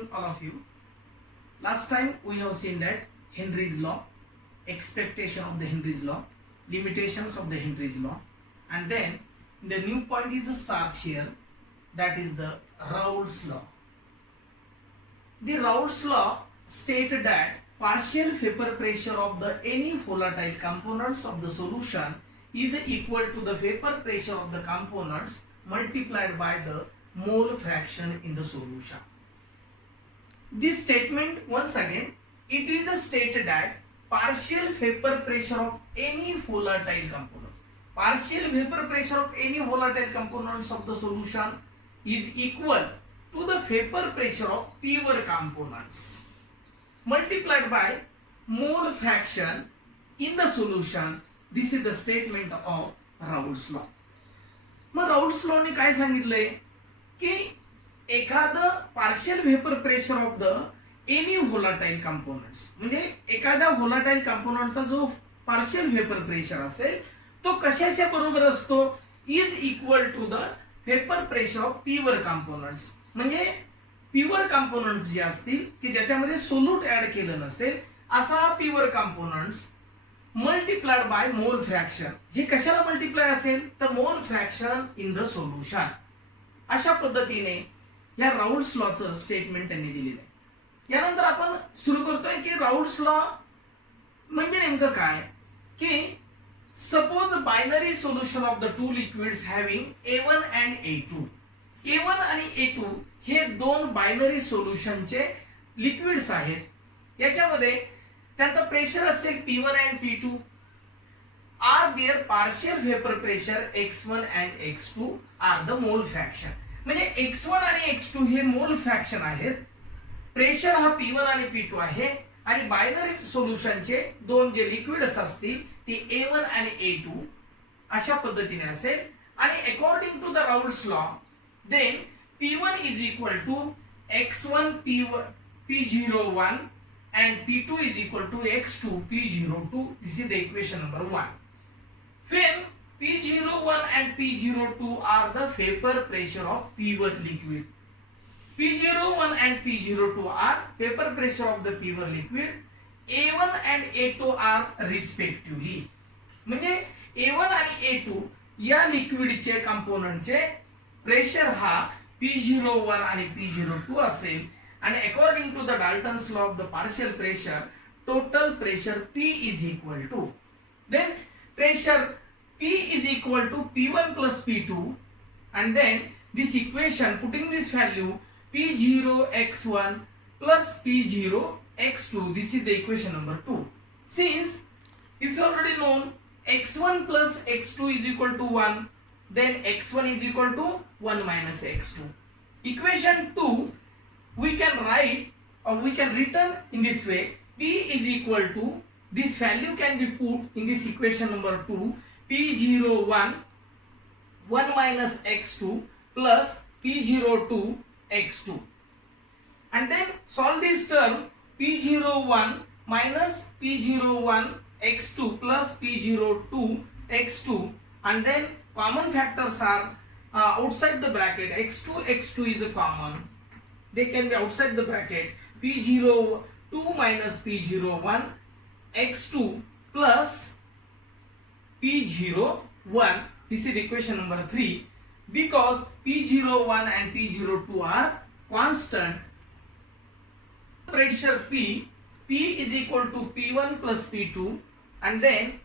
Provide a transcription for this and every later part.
All of you. Last time we have seen that Henry's law, expectation of the Henry's law, limitations of the Henry's law, and then the new point is the Stark here, that is the Raoult's law. The Raoult's law stated that partial vapor pressure of the any volatile components of the solution is equal to the vapor pressure of the components multiplied by the mole fraction in the solution. This statement, once again, it is the stated that partial vapor pressure of any volatile component, partial vapor pressure of any volatile components of the solution is equal to the vapor pressure of pure components multiplied by mole fraction in the solution. This is the statement of Raoult's law. मग Raoult's law ने काय सांगितलंय की एखादं partial vapour pressure of the any volatile components, म्हणजे एखाद्या volatile कंपोनंटचा जो partial vapour pressure असेल तो कशाच्या बरोबर असतो, is equal to the vapour pressure of pure components. म्हणजे प्युअर कंपोनंट्स जे असतील की ज्याच्यामध्ये सोल्यूट ऍड केलं नसेल असा pure components multiplied by mole fraction. हे कशाला मल्टिप्लाय असेल तर mole fraction in the solution. अशा पद्धतीने या राउल्ट्स लॉचं स्टेटमेंट त्यांनी दिलेलं आहे. यानंतर आपण सुरू करतोय की राउल्ट्स लॉ म्हणजे नेमकं काय, की suppose binary solution of the two liquids having A1 and A2. A1 आणि A2 हे दोन बायनरी सोल्युशनचे लिक्विड्स आहेत. याच्यामध्ये त्यांचा प्रेशर असेल P1 and P2. Are their partial vapour pressure X1 and X2 are the mole fraction. म्हणजे X1 आणि X2 हे मोल fraction आहेत. Pressure हा P1 आणि P2 आहे आणि बायनरी सोल्युशनचे दोन जे लिक्विड्स असतील ते A1 आणि A2 अशा पद्धतीने असेल. आणि according to the Raoult's law then P1 is equal to X1 P01 and P2 is equal to X2 P02. This is the equation number 1. When P01 and P02 are the vapor pressure of pure liquid. P01 and P02 are vapor pressure of the pure liquid. A1 and A2 are respectively. म्हणजे A1 आणि A2 या लिक्विडचे कंपोनंटचे pressure हा P01 आणि P02 असेल. And according to the Dalton's law of the partial pressure, total pressure P is equal to, then pressure P is equal to P1 plus P2, and then this equation, putting this value P0 X1 plus P0 X2, this is the equation number 2. Since if you already known X1 plus X2 is equal to 1, then X1 is equal to 1 minus X2. Equation 2 we can write or we can written in this way. P is equal to, this value can be put in this equation number 2, P01 1 minus X2 plus P02 X2, and then solve this term P01 minus P01 X2 plus P02 X2, and then common factors are outside the bracket. X2 is a common, they can be outside the bracket. P02 minus P01 X2 plus P01. This is equation number 3. Because P01 and P02 are constant, pressure P is equal to P1 plus P2, and then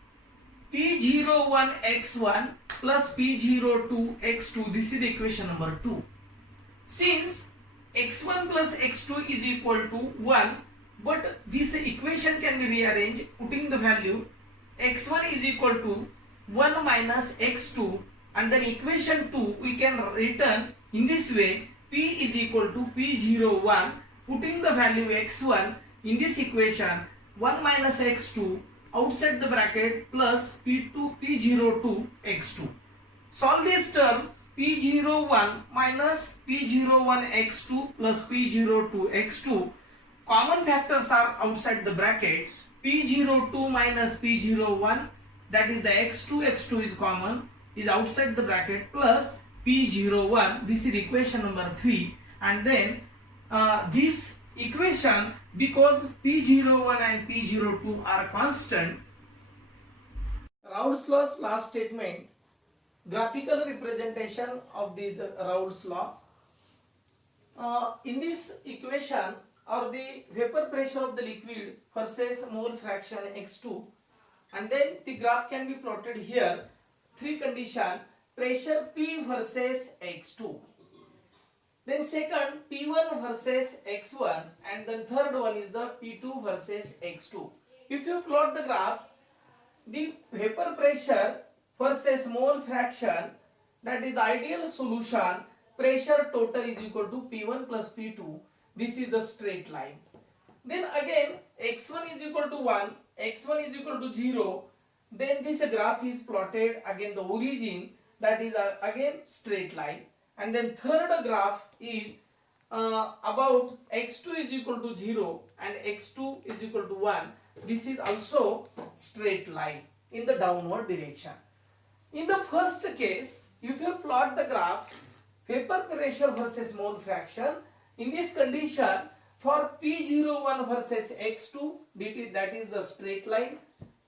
P01 X1 plus P02 X2. This is the equation number 2. Since X1 plus X2 is equal to 1, but this equation can be rearranged putting the value X1 is equal to 1 minus X2, and then equation 2 we can return in this way. P is equal to P01, putting the value X1 in this equation 1 minus X2 outside the bracket plus P02 X2. Solve this term P01 minus P01 X2 plus P02 X2. Common factors are outside the bracket. P02 minus P01, that is the X2 is common, is outside the bracket, plus P01. This is equation number 3, and then this equation, because P01 and P02 are constant. Raoult's law's last statement, graphical representation of this Raoult's law. In this equation, or the vapor pressure of the liquid versus mole fraction x2, and then the graph can be plotted here. Three condition: pressure P versus x2, then second P1 versus x1, and then third one is the P2 versus x2. If you plot the graph, the vapor pressure versus mole fraction, that is the ideal solution, pressure total is equal to P1 plus P2. This is the straight line. Then again x1 is equal to 1, x1 is equal to 0. Then this graph is plotted again the origin, that is again straight line. And then third graph is about x2 is equal to 0 and x2 is equal to 1. This is also straight line in the downward direction. In the first case, if you plot the graph vapor pressure versus mole fraction, in this condition for P01 versus x2, that is the straight line,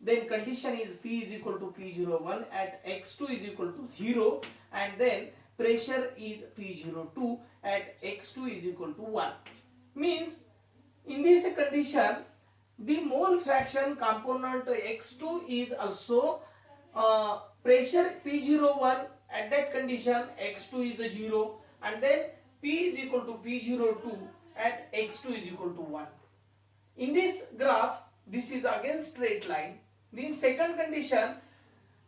then condition is P is equal to P01 at x2 is equal to 0, and then pressure is P02 at x2 is equal to 1. Means in this condition the mole fraction component x2 is also pressure P01, at that condition x2 is 0, and then P is equal to P02 at x2 is equal to 1. In this graph, this is again straight line. In second condition,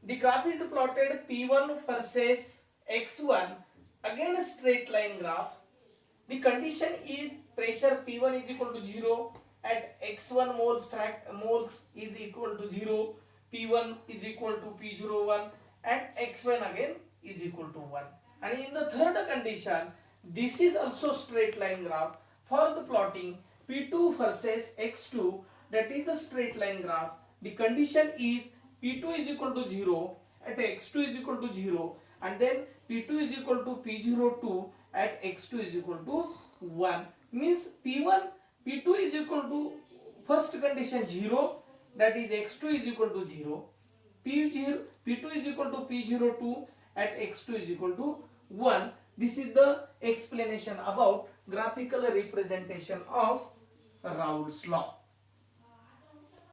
the graph is plotted P1 versus x1, again a straight line graph. The condition is pressure P1 is equal to 0 at x1 moles is equal to 0, P1 is equal to P01, and x1 again is equal to 1. And in the third condition, this is also straight line graph. For the plotting P2 versus x2, that is the straight line graph. The condition is P2 is equal to 0 at x2 is equal to 0, and then P2 is equal to P02 at x2 is equal to 1. Means P2 is equal to first condition 0, that is x2 is equal to 0. P2 is equal to P02 at x2 is equal to 1. This is the explanation about graphical representation of Raoult's law.